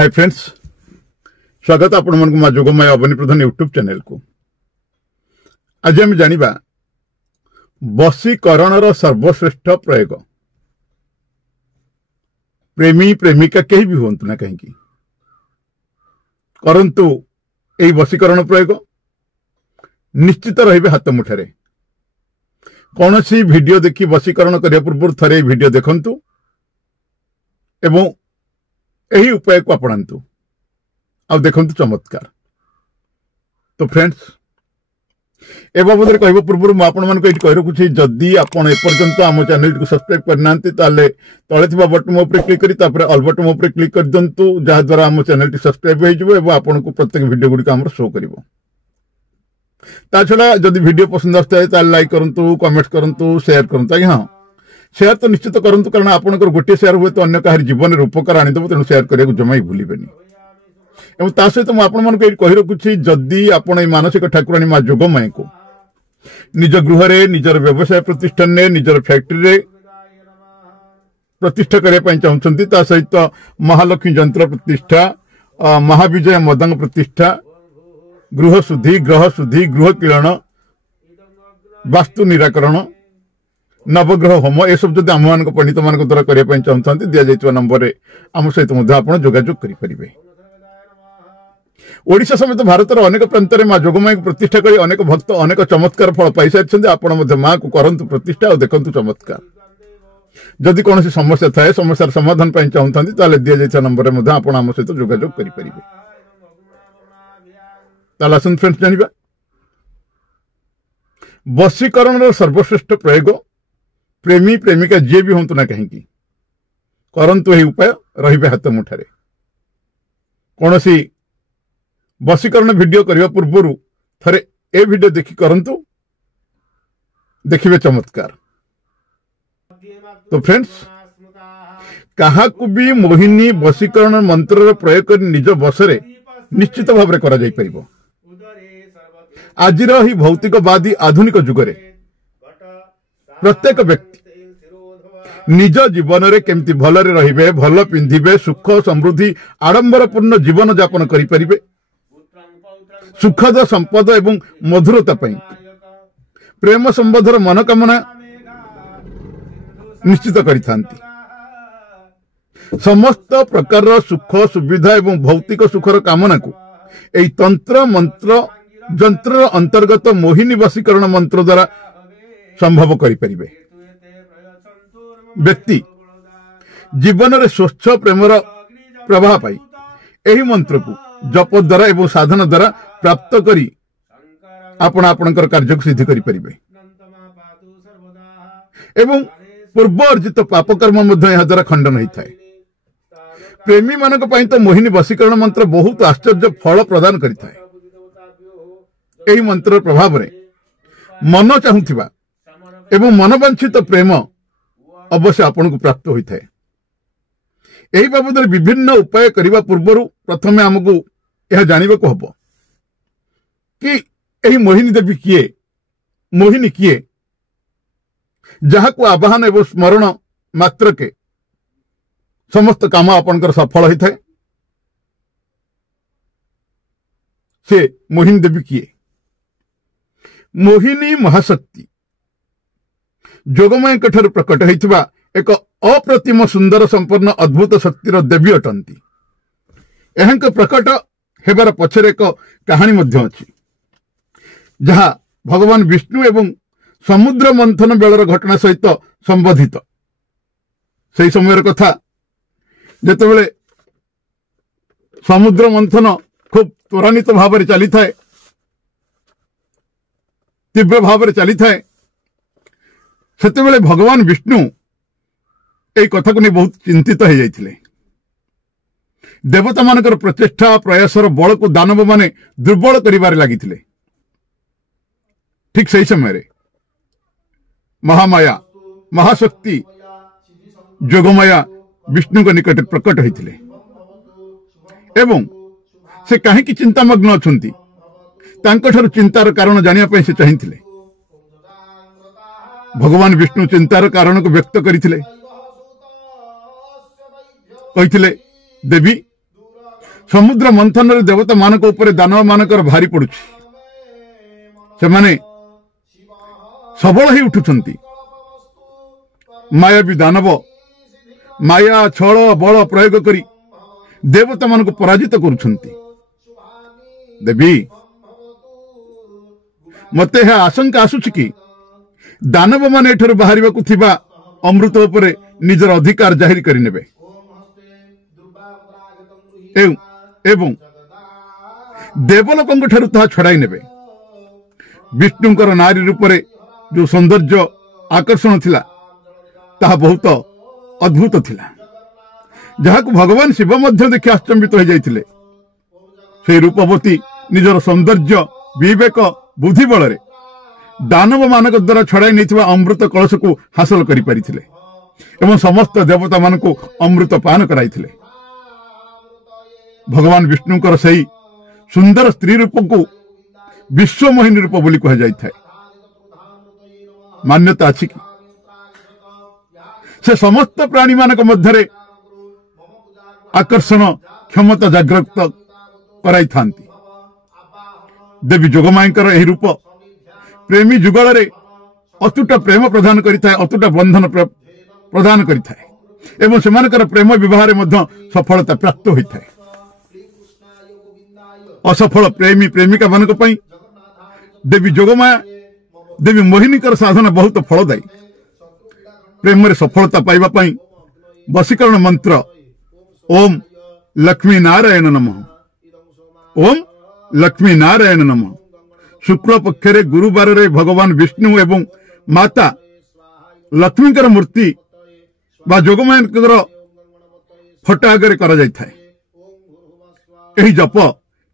Hi friends, स्वागत आपण मन माँ जोगमाया अवनी प्रधान यूट्यूब चैनल को। आज आम जानिबा वशीकरण सर्वश्रेष्ठ प्रयोग। प्रेमी प्रेमिका कहीं भी हूं ना कहीं करंतु यही वशीकरण प्रयोग निश्चित रहिबे हाथ मुठारे। कौन सी वीडियो देखी वशीकरण करने पूर्व थरे वीडियो देखंतु एवं यही उपाय को अपनातु आ देखंतु चमत्कार। तो फ्रेंड्स, ए बाबद कह पूर्व मुझे कही रखुच्छी, जदि आपण एपर्यंत आम चैनल को सब्सक्राइब करना तले तले बटन उपर क्लिक करी ऑल बटन उपर क्लिक कर दिंतु, जहाद्वारा आम चैनल सब्सक्राइब हो आपन को प्रत्येक वीडियो गुड़िक आम शो कर। छड़ा जदि वीडियो पसंद आए लाइक करूँ, कमेंट करूँ, शेयर करूँ। आज्ञा हाँ, शेयर तो निश्चित करूँ, कारण आपंकर गोटे शेयर हुए तो अन्य कहार जीवन में उपकार आनीदेव, तेणु शेयर करने जमा ही भूलें। सहित मुझे कही रखुच्छी, जदि आप मानसिक ठाकुराणी माँ जोगमाया को निज गृह निजर व्यवसाय प्रतिष्ठान ने निजर फैक्ट्री प्रतिष्ठा करने चाहते, सहित महालक्ष्मी यंत्र प्रतिष्ठा, महाविजय मदंग प्रतिष्ठा, गृह शुद्धि, गृह किरण, वास्तु निराकरण, नवग्रह होम, यह सब जब आम पंडित मान द्वारा करने चाहते दि जाइए नंबर आम सहित जोगाजोग करें। ओडिशा समेत भारत अनेक प्रांत में माँ जोगमाया को प्रतिष्ठा कर अनेक भक्त अनेक चमत्कार फल पाई सारी। आपण माँ को करंतु प्रतिष्ठा और देखंतु चमत्कार। जदि कौन समस्या थाए, समस्या समाधान चाहते दि जाइए नंबर में आप आम सहित जोगाजोग करें। आसन फ्रेंड्स, जानिबा वशीकरण सर्वश्रेष्ठ प्रयोग। प्रेमी प्रेमिका जी भी हूं ना कहीं करंतु यही उपाय रहिबे हाथ मुठारे। कौन सी वशीकरण वीडियो करने पूर्व थरे ए वीडियो देखी करंतु, देखिए चमत्कार। तो फ्रेंड्स, कहा भी मोहिनी वशीकरण मंत्र प्रयोग कर निज बसरे निश्चित भाव में करा जाई परिबो। आजिर ही भौतिकवादी आधुनिक जुगरे प्रत्येक व्यक्ति निज जीवन रे केमती भलरे रहिबे, भल पिंधिबे, सुख समृद्धि आडंबरपूर्ण जीवन यापन करि परिबे, सुखद संपद एवं मधुरता पई प्रेम संबंधर मनोकामना निश्चित करिथांती। समस्त प्रकार सुख सुविधा एवं भौतिक सुखर कामना को एई तंत्र मंत्र जंत्र अंतर्गत मोहिनी वशीकरण मंत्र द्वारा संभव करि परिबे। व्यक्ति जीवन में स्वच्छ प्रेमर प्रवाह पाई एही मंत्र को जप द्वारा एवं साधन द्वारा प्राप्त करी आपण आपणकर कार्य को सिद्धि करि परिबे एवं पूर्व अर्जित पाप कर्म मध्य यह द्वारा खंडन होता है। प्रेमी मानक पई तो मोहिनी वशीकरण मंत्र बहुत आश्चर्य फल प्रदान करिता है। एही मंत्र प्रभाव रे मन चाहुथिबा एवं मनवांछित प्रेम अवश्य आपन को प्राप्त होता है। यही बाबद विभिन्न उपाय करने पूर्व प्रथम आमको यह जानवा को हब कि यही मोहिनी देवी किए, मोहिनी किए, जहाँ को आवाहन एवं स्मरण मात्र के समस्त काम आपनकर सफल होता है। से मोहिनी देवी किए, मोहिनी महाशक्ति जोगमाया ठार प्रकट होता एक अप्रतिम सुंदर संपन्न अद्भुत शक्तिर देवी अटंती। यह प्रकट हेबार पछरे एक कहानी मध्य अछि, जहाँ भगवान विष्णु एवं समुद्र मंथन बेलर घटना सहित संबंधित। सही समय कथा जेतेबेले समुद्र मंथन खूब त्वरान्वित भाव में चली थाए, तीव्र भाव में चली थाए, सेतेबेले भगवान विष्णु ए कथा को नहीं बहुत चिंतित हो जाइथिले। देवता मानकर प्रचेष्टा प्रयासर बल को दानव माने दुर्बल करिबारे लागिथिले। ठीक सही समय महामाया महाशक्ति जोगमाया विष्णु के निकट प्रकट होइथिले एवं से कहीं चिंतामग्न अछंती, तांकठार चिंतार कारण जानिया पई से चाहिथिले। भगवान विष्णु चिंतार कारण को व्यक्त करथिले, कहिथिले देवी समुद्र मंथन देवता मानक ऊपर दानव मानकर भारी पड़ुछि सेमाने सबल ही उठुछंती मायावी दानव माया छल बल प्रयोग करी देवता मानक पराजित करुछंती देवी मते है आशंका आसुछि कि दानव माने एठर बाहरिबाकु थिबा अमृत उपरे निजर अधिकार जाहिर करि नेबे एवं देवलोकंक ठारु ताहा छड़ाई नेबे विष्णुंकर नारी रूपरे जो सौंदर्य आकर्षण थिला ताहा बहुत अद्भुत थिला जहाकु भगवान शिव मध्य देखि आश्चर्यित हो जाइथिले से रूपवती निजर सौंदर्य विवेक बुद्धि बल दानव मानक द्वारा छड़ाई नहीं अमृत कलश को हासिल करि परिथिले एवं समस्त देवता मानक अमृत पान कराइथिले भगवान विष्णुकर सही सुंदर स्त्री रूप को विश्व मोहिनी रूप बोली कह जाय थाए मान्यता अछि कि से समस्त प्राणी मानक मध्यरे आकर्षण क्षमता जागृत कराई थांती देवी जोगमाईकर एही रूप प्रेमी जुगल रे अतुट प्रेम प्रदान करिथाए अतुट बंधन प्रदान करिथाए एवं सेमानकर प्रेम विवाह रे मध्य सफलता प्राप्त होइथाए असफल प्रेमी प्रेमिका मानक पई देवी जोगमाया देवी मोहिनीकर साधना बहुत फलदायी प्रेम रे सफलता पाइबा पई वशीकरण मंत्र ओम लक्ष्मी नारायण नमः ओम लक्ष्मी नारायण नमः शुक्ल पक्षरे गुरुवार रे भगवान विष्णु एवं माता लक्ष्मीकर मूर्ति बा जोगमायर फोटो आगे करा जाय थाए एही जप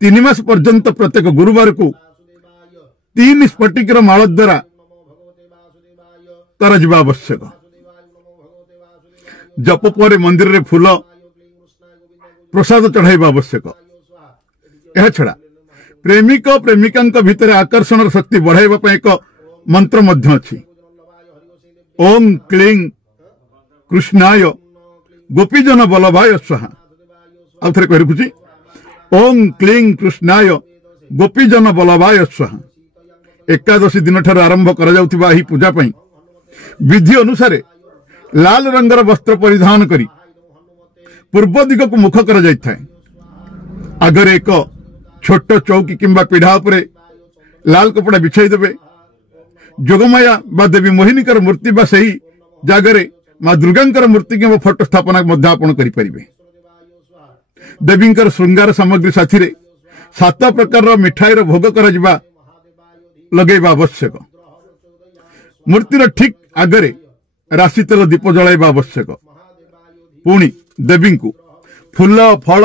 3 मास पर्यंत प्रत्येक गुरुवार को 3 स्फटिकर माल द्वारा कर आवश्यक जप पर मंदिर रे फूल प्रसाद चढ़ाइबा आवश्यक यह छड़ा प्रेमिक प्रेमिका भितर आकर्षण शक्ति बढ़ाइबा एक मंत्र मध्य अछि ओम क्लीं कृष्णाय गोपीजन बल्लभाय स्वाहा आउ थरे कहि रखुछि ओम क्लीं कृष्णाय गोपीजन बल्लभाय स्वाहा एकादशी दिन ठार आरंभ करा जाउथिबा ही पूजा पई विधि अनुसार लाल रंगर वस्त्र परिधान करी पूर्व दिग को मुख करा जाय थाए आगर एक छोट चौकी किंबा पीढ़ा उपरे लाल कपड़ा बिछाई देबे जोगमाया बा देवी मोहिनीकर मूर्ति बा सही जागरे मां दुर्गांकर मूर्ति के फोटो स्थापना मध्य आपण करि परिबे देवींकर श्रृंगार सामग्री साथी रे 7 प्रकार मिठाईर भोग करा जिबा लगेबा आवश्यक मूर्तिर ठीक आगरे राशि तेल दीप जलाइबा आवश्यक पुणी देवी को फूल फल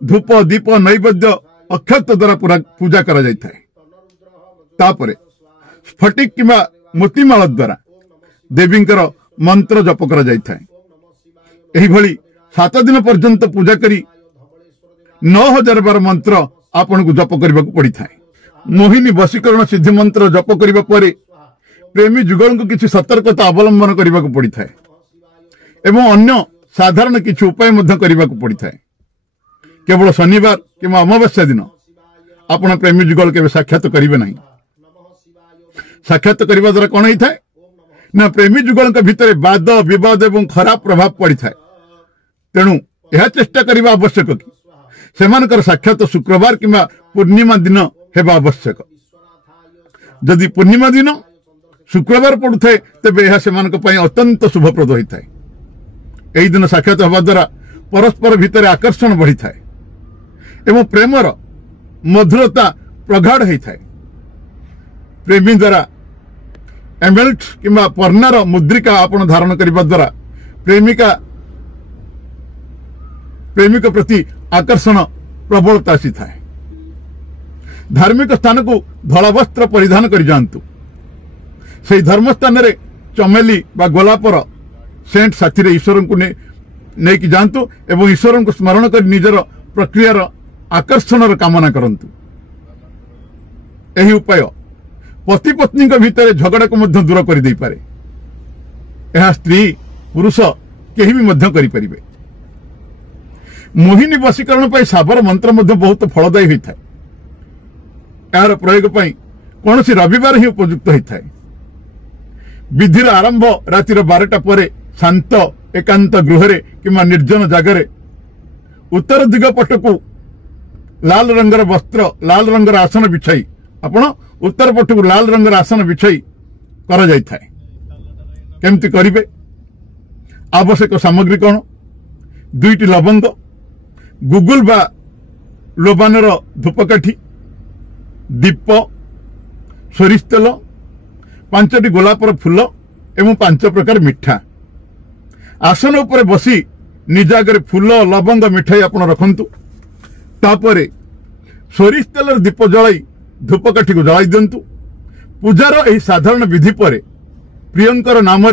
धूप दीप नैवेद्य अक्षत द्वारा पूजा करा जाय थाए तापरे स्फटिक किंबा मोतीमाल द्वारा देवींकर मंत्र जप करा जाय थाए एही भली 7 दिन पर्यंत पूजा करी 9000 बार मंत्र आपन को जप करबा को पड़ी थाए मोहिनी वशीकरण सिद्धि मंत्र जप करबा परे प्रेमी जुगल को किछि सतर्कता अवलंबन करबा को पड़ी थाए एवं अन्य साधारण किछि उपाय मध्य करबा को पड़ी थाए केवल शनिवार किंबा अमावस्या दिन आपण प्रेमी जुगल के साक्षात करिवे नहीं साक्षात करबा द्वारा कोन होई थाए ना प्रेमी जुगल के भीतर वाद विवाद एवं खराब प्रभाव पड़ी थाए तेणु यह चेष्टा करबा आवश्यक कि सेमानकर साक्षात शुक्रवार किंबा पूर्णिमा दिन हेबा आवश्यक जदि पूर्णिमा दिन शुक्रवार पड़ुथे तेबे यह सेमानक पई अत्यंत शुभप्रद होई थाए एही दिन साक्षात होबा द्वारा परस्पर भीतर आकर्षण बढ़ी थाए एवं प्रेमर मधुरता प्रगाढ़ होई थाए प्रेमी द्वारा एमएल्ट किंबा पर्णार मुद्रिका आपण धारण करबा द्वारा प्रेमिक प्रति आकर्षण प्रबलता आसी थाए धार्मिक स्थान को धला वस्त्र परिधान कर जांतु से धर्म स्थान रे चमेली बा गोलापर सेंट साथी रे ईश्वर को नहीं कि जांतु एवं ईश्वर को स्मरण कर निजर प्रक्रियार आकर्षण कामना करंतु एही उपाय पति पत्नी भितर झगड़ा को मध्य दूर कर दे पारे यह स्त्री पुरुष केही भी मध्य करि परिबे मोहिनी वशीकरण पर साबर मंत्र बहुत फलदायी होता है। यार प्रयोग कौन सी रविवार ही उपयुक्त होता है। विधिर आरंभ राति 12टा पर शांत एकांत गृह कि निर्जन जगह उत्तर दिग पटकू लाल रंगर वस्त्र लाल रंगर आसन बिछाई आपण उत्तर पटकू लाल रंगर आसन बिछाई करा जाय थाए। केमती करिवे आवश्यक सामग्री कौन 2टी लवंग गुगुल बा लोबानर धूपकाठी दीप सोरिष तेल 5टी गोलापर फूल एवं 5 प्रकार मिठा आसन उपर बसी निज आगे फूल लवंग मिठाई आपण रखंतु। तापरे सोरिष तेल दीप जलाई धूपकाठी को जलाई दिंतु। पूजार यही साधारण विधि पर प्रियंकर नाम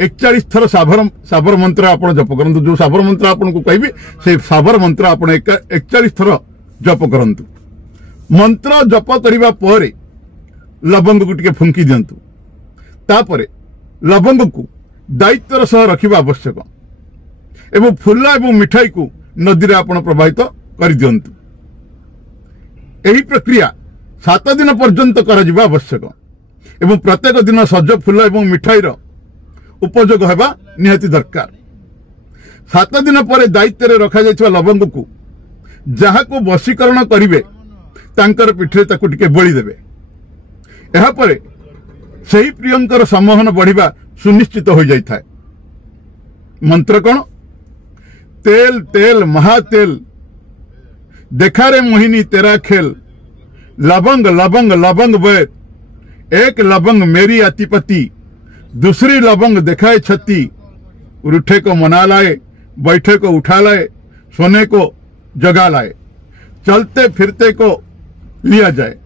41 थर साबर मंत्र आप जप करंतु। जो साबर मंत्र आपन को कहबी से साबर मंत्र आप 41 थर जप करंतु। मंत्र जप करिबा परे लवंग को टिके फुंकी दिंतु। तापरे लवंग को दायित्वर सह रखिबा आवश्यक एवं फूल एवं मिठाई को नदी रे आपण प्रवाहित कर दिंतु। एही प्रक्रिया 7 दिन पर्यंत करा जिबा आवश्यक एवं प्रत्येक दिन सज फूल एवं मिठाई रो उपयोग हेबा निहाती दरकार। 7 दिन पर दायित्व रे रखा जायथिबा लवंग को जहा को वशीकरण करिवे तांकर पिठरे ताकू टिके बोली देबे। एहा परे सही प्रियंकर सम्मोहन बढ़िबा सुनिश्चित हो जाता है। मंत्र कौन तेल तेल महातेल देखा रे मोहिनी तेरा खेल लवंग लवंग लवंग वैद एक लवंग मेरी अतिपति दूसरी लवंग दिखाए छती उठे को मना लाए बैठे को उठा लाए सोने को जगा लाए चलते फिरते को लिया जाए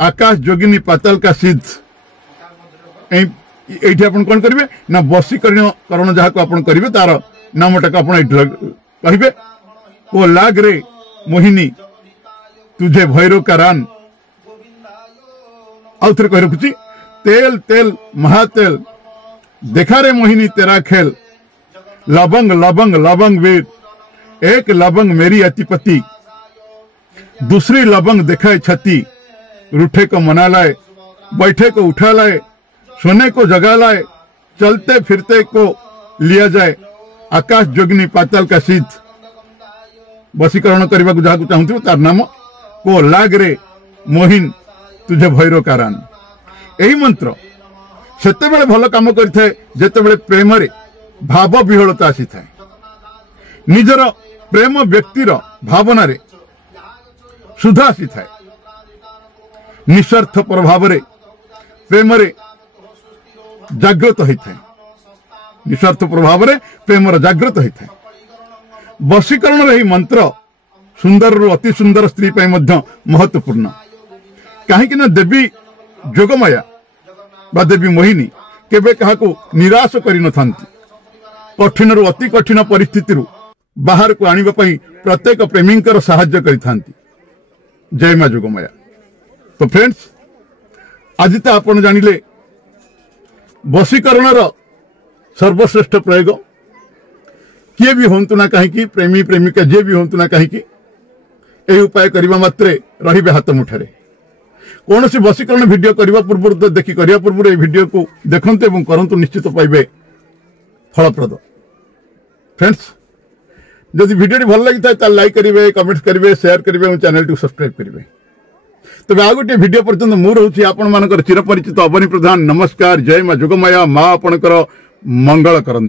आकाश जोगिनी पाताल का सिद्ध। एठी आपण कोन करिवे ना वशीकरण जहा को आपण करिवे तार नामटा को आपण कहिबे को लाग रे मोहिनी तुझे भैरव का रान। आउ थरे कह रखुची तेल तेल महातेल देखा रे मोहिनी तेरा खेल लवंग लवंग लवंग वीर एक लवंग मेरी अतिपति दूसरी लवंग दिखाए छती रूठे को मना लाए बैठे को उठा लाए सोने को जगा लाए चलते फिरते को लिया जाए आकाश जोगिनी पाताल का सिद्ध। वशीकरण करने को जहाँ चाहूँ तार नाम को लाग रे मोहिन तुझे भैरव का रान। यही मंत्र सेते बेले भल काम करिथाए जेते प्रेम रे भाव विहलता आसी थाए। निजर प्रेम व्यक्तिर भावना रे सुधा आसी थाए। निस्वार्थ प्रभाव रे प्रेम रे जागृत होता है। निस्वार्थ प्रभाव रे प्रेम जागृत होता है। वशीकरण रे मंत्र सुंदर रु अति सुंदर स्त्री पे महत्वपूर्ण कहीं देवी जोगमाया बा देवी मोहिनी केबे काहाकू निराश करि न थांती। कठिन रु अति कठिन परिस्थिति रु बाहर को आनिबा पई प्रत्येक प्रेमींकर सहाय्य करि थांती। जय मां जोगमाया। तो फ्रेंड्स आज तो आपण जानिले वशीकरण सर्वश्रेष्ठ प्रयोग किए भी हूँ ना कहीं प्रेमी प्रेमिका जे भी हूँ ना कहीं यही उपाय करने मात्रे रही हाथ मुठारे। कौन सी वशीकरण वीडियो करने पूर्व तो देखी करने पूर्व ये वीडियो को देखते और करंतु निश्चित पाइबे फलप्रद। फ्रेंड्स जदि वीडियो भल लगी था लाइक करेंगे कमेंट करेंगे शेयर करेंगे और चैनल को सब्सक्राइब करेंगे। तबे आ गोटे वीडियो पर्यंत मु रहूची आपण मानकर चिरपरिचित अवनी प्रधान। नमस्कार। जय मां जोगमाया। मां आपणकर मंगल करंतु।